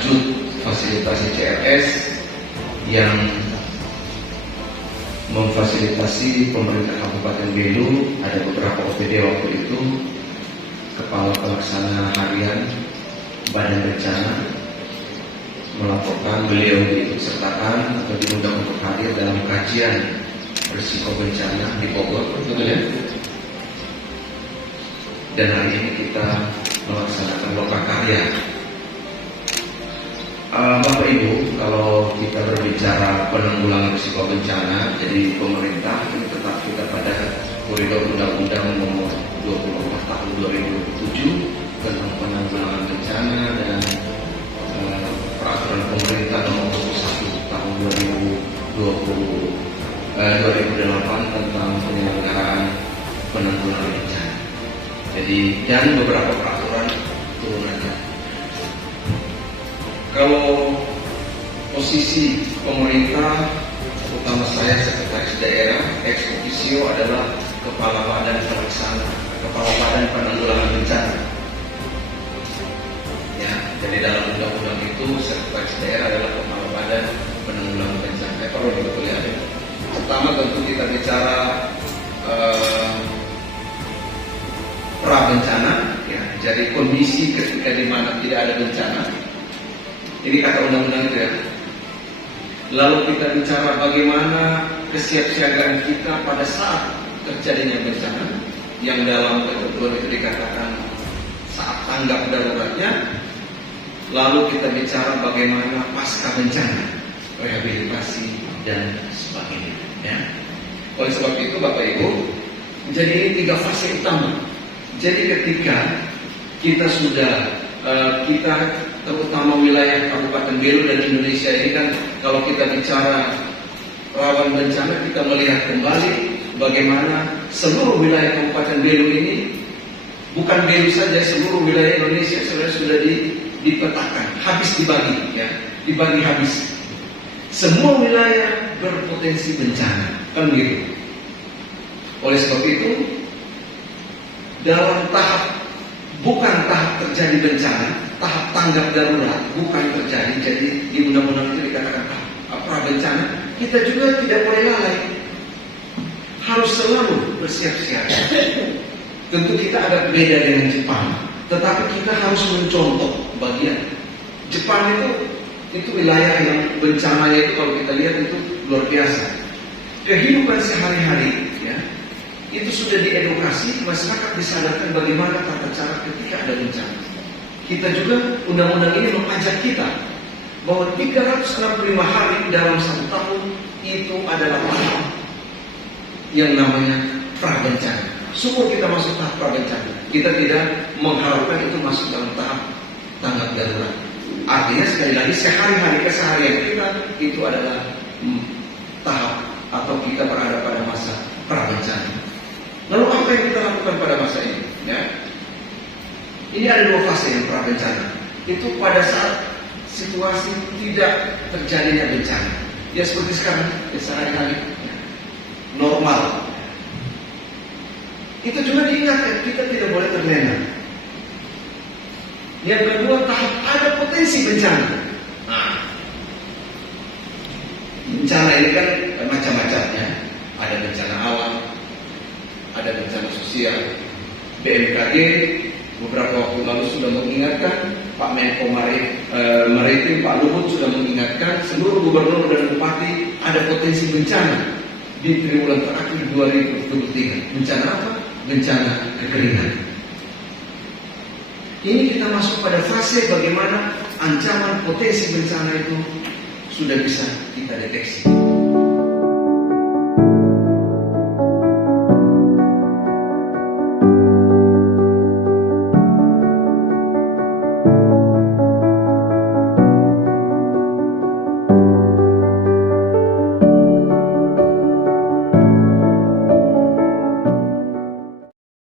lanjut fasilitasi CRS yang memfasilitasi pemerintah Kabupaten Belu. Ada beberapa OPD waktu itu, Kepala Pelaksana Harian Badan Bencana melaporkan beliau diikutsertakan atau diundang untuk hadir dalam kajian risiko bencana di Bogor, betul ya? Dan hari ini kita melaksanakan lokakarya. Bapak Ibu, kalau kita berbicara penanggulangan risiko bencana, jadi pemerintah ini tetap kita pada koridor Undang-Undang Nomor 24 Tahun 2007 tentang penanggulangan bencana dan Peraturan Pemerintah Nomor 21 Tahun 2008 tentang penyelenggaraan penanggulangan bencana. Jadi dan beberapa peraturan turunannya. Kalau posisi pemerintah, terutama saya sekretaris daerah ex officio adalah Kepala Badan Pelaksana, Kepala Badan Penanggulangan Bencana. Ya, jadi dalam undang-undang itu sekretaris daerah adalah Kepala Badan Penanggulangan Bencana. Kalau betul ya. Pertama tentu kita bicara pra bencana, ya. Jadi kondisi ketika di mana tidak ada bencana. Ini kata undang-undang itu ya. Lalu kita bicara bagaimana kesiapsiagaan kita pada saat terjadinya bencana, yang dalam ketentuan itu dikatakan saat tanggap daruratnya. Lalu kita bicara bagaimana pasca bencana, rehabilitasi dan sebagainya. Ya. Oleh sebab itu Bapak Ibu, jadi ini 3 fase utama. Jadi ketika kita sudah terutama wilayah Kabupaten Belu dan Indonesia ini kan, kalau kita bicara rawan bencana, kita melihat kembali bagaimana seluruh wilayah Kabupaten Belu ini, bukan Belu saja, seluruh wilayah Indonesia sudah dipetakan, habis dibagi, ya, dibagi habis. Semua wilayah berpotensi bencana, kan begitu. Oleh sebab itu, dalam bukan tahap terjadi bencana, tahap tanggap darurat bukan terjadi. Jadi di undang-undang itu dikatakan pra bencana, kita juga tidak boleh lalai, harus selalu bersiap-siap. Tentu kita agak beda dengan Jepang, tetapi kita harus mencontoh bagian. Jepang itu wilayah yang bencananya itu kalau kita lihat itu luar biasa. Kehidupan sehari-hari, ya, itu sudah diedukasi, masyarakat disadarkan bagaimana tata cara ketika ada bencana. Kita juga, undang-undang ini mengajak kita bahwa 365 hari dalam 1 tahun itu adalah tahap yang namanya pra bencana. Syukur kita masuk tahap pra bencana. Kita tidak mengharapkan itu masuk dalam tahap tanggap darurat. Artinya sekali lagi sehari-hari keseharian kita itu adalah tahap atau kita berada pada masa pra bencana. Lalu apa yang kita lakukan pada masa ini? Ya. Ini ada 2 fase yang pra bencana. Itu pada saat situasi tidak terjadinya bencana. Ya seperti sekarang, ya sehari-hari, ya, normal. Itu juga diingatkan, kita tidak boleh terlena. Yang kedua, tahap ada potensi bencana. Nah, bencana ini kan macam-macamnya. Ada bencana alam, ada bencana sosial. BMKG beberapa waktu lalu sudah mengingatkan, Pak Menko Maritim Pak Luhut sudah mengingatkan seluruh gubernur dan bupati ada potensi bencana di triwulan terakhir 2023. Bencana apa? Bencana kekeringan. Ini kita masuk pada fase bagaimana ancaman potensi bencana itu sudah bisa kita deteksi.